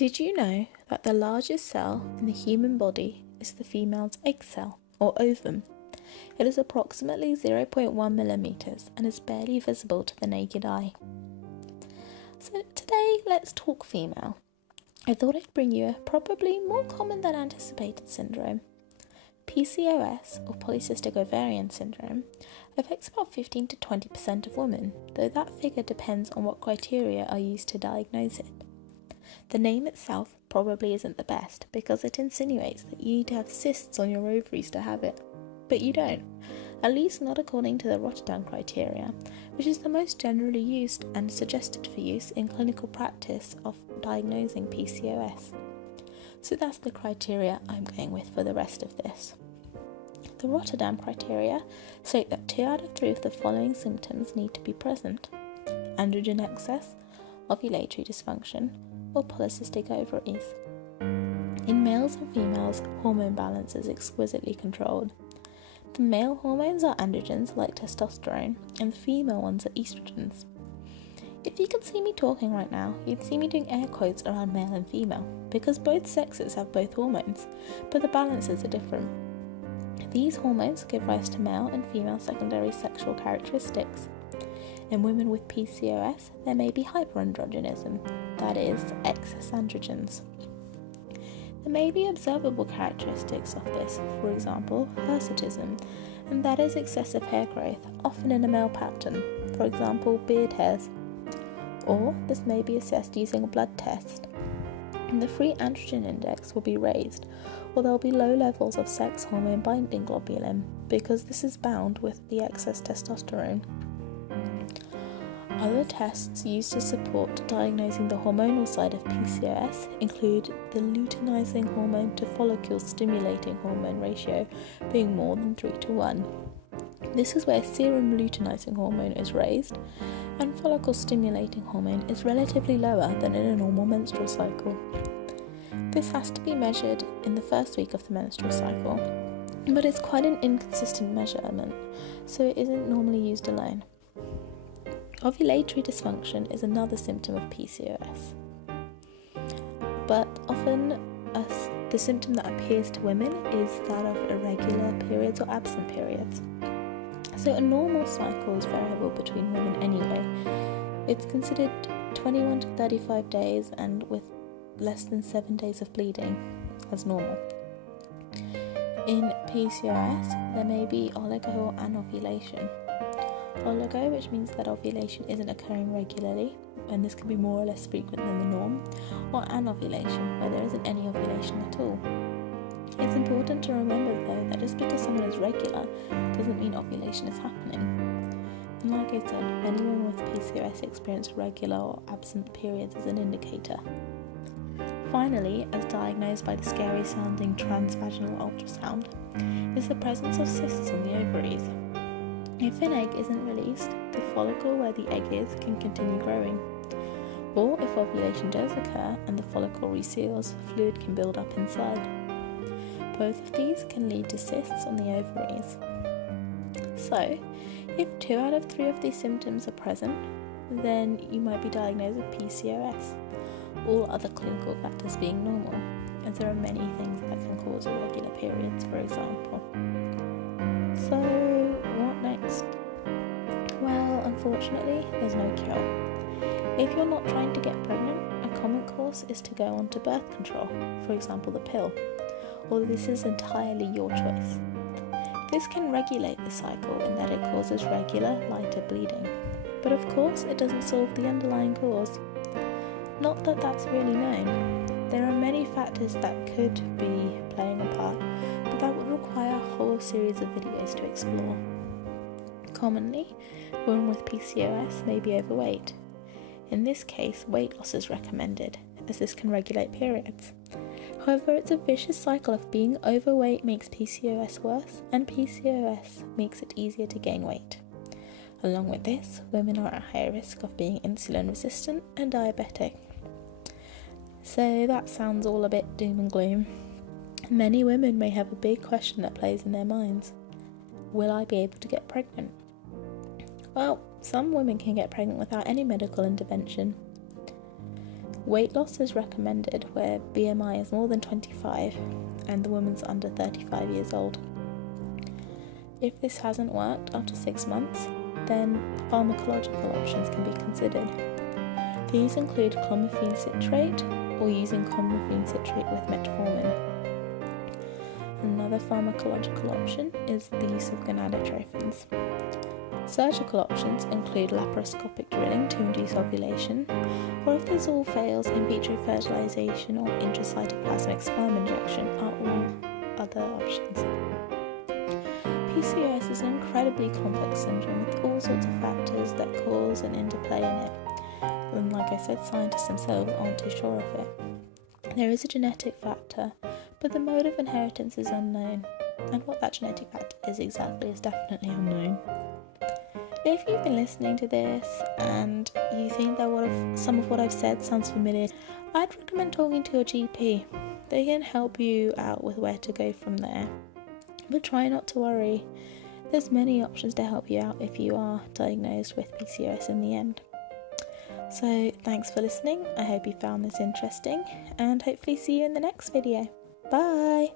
Did you know that the largest cell in the human body is the female's egg cell, or ovum? It is approximately 0.1 millimeters and is barely visible to the naked eye. So today, let's talk female. I thought I'd bring you a probably more common than anticipated syndrome. PCOS, or Polycystic Ovarian Syndrome, affects about 15 to 20% of women, though that figure depends on what criteria are used to diagnose it. The name itself probably isn't the best because it insinuates that you need to have cysts on your ovaries to have it, but you don't, at least not according to the Rotterdam criteria, which is the most generally used and suggested for use in clinical practice of diagnosing PCOS. So that's the criteria I'm going with for the rest of this. The Rotterdam criteria state that 2 out of 3 of the following symptoms need to be present: androgen excess, ovulatory dysfunction, or polycystic ovaries. In males and females, hormone balance is exquisitely controlled. The male hormones are androgens like testosterone, and the female ones are estrogens. If you could see me talking right now, you'd see me doing air quotes around male and female, because both sexes have both hormones, but the balances are different. These hormones give rise to male and female secondary sexual characteristics. In women with PCOS, there may be hyperandrogenism, that is, excess androgens. There may be observable characteristics of this, for example, hirsutism, and that is excessive hair growth, often in a male pattern, for example, beard hairs. Or this may be assessed using a blood test. And the free androgen index will be raised, or there will be low levels of sex hormone binding globulin, because this is bound with the excess testosterone. Other tests used to support diagnosing the hormonal side of PCOS include the luteinizing hormone to follicle stimulating hormone ratio being more than 3:1. This is where serum luteinizing hormone is raised, and follicle stimulating hormone is relatively lower than in a normal menstrual cycle. This has to be measured in the first week of the menstrual cycle, but it's quite an inconsistent measurement, so it isn't normally used alone. Ovulatory dysfunction is another symptom of PCOS, but often the symptom that appears to women is that of irregular periods or absent periods. So a normal cycle is variable between women anyway. It's considered 21 to 35 days and with less than 7 days of bleeding as normal. In PCOS, there may be oligo or anovulation. Oligo, which means that ovulation isn't occurring regularly, and this can be more or less frequent than the norm, or anovulation, where there isn't any ovulation at all. It's important to remember though that just because someone is regular doesn't mean ovulation is happening. And like I said, many women with PCOS experience regular or absent periods as an indicator. Finally, as diagnosed by the scary sounding transvaginal ultrasound, is the presence of cysts on the ovaries. If an egg isn't released, the follicle where the egg is can continue growing. Or if ovulation does occur and the follicle reseals, fluid can build up inside. Both of these can lead to cysts on the ovaries. So, if 2 out of 3 of these symptoms are present, then you might be diagnosed with PCOS, all other clinical factors being normal, as there are many things that can cause irregular periods, for example. So, what next? Well, unfortunately, there's no cure. If you're not trying to get pregnant, a common course is to go on to birth control, for example the pill, although this is entirely your choice. This can regulate the cycle in that it causes regular, lighter bleeding, but of course it doesn't solve the underlying cause. Not that that's really known. There are many factors that could be playing a part, but that would require a whole series of videos to explore. Commonly, women with PCOS may be overweight. In this case, weight loss is recommended, as this can regulate periods. However, it's a vicious cycle of being overweight makes PCOS worse, and PCOS makes it easier to gain weight. Along with this, women are at higher risk of being insulin resistant and diabetic. So that sounds all a bit doom and gloom. Many women may have a big question that plays in their minds. Will I be able to get pregnant? Well, some women can get pregnant without any medical intervention. Weight loss is recommended where BMI is more than 25 and the woman's under 35 years old. If this hasn't worked after 6 months, then pharmacological options can be considered. These include clomiphene citrate or using clomiphene citrate with metformin. Another pharmacological option is the use of gonadotrophins. Surgical options include laparoscopic drilling to induce ovulation, or if this all fails, in vitro fertilization or intracytoplasmic sperm injection are all other options. PCOS is an incredibly complex syndrome with all sorts of factors that cause and interplay in it. And like I said, scientists themselves aren't too sure of it. There is a genetic factor, but the mode of inheritance is unknown, and what that genetic factor is exactly is definitely unknown. If you've been listening to this and you think that some of what I've said sounds familiar, I'd recommend talking to your GP. They can help you out with where to go from there. But try not to worry. There's many options to help you out if you are diagnosed with PCOS in the end. So thanks for listening. I hope you found this interesting and hopefully see you in the next video. Bye!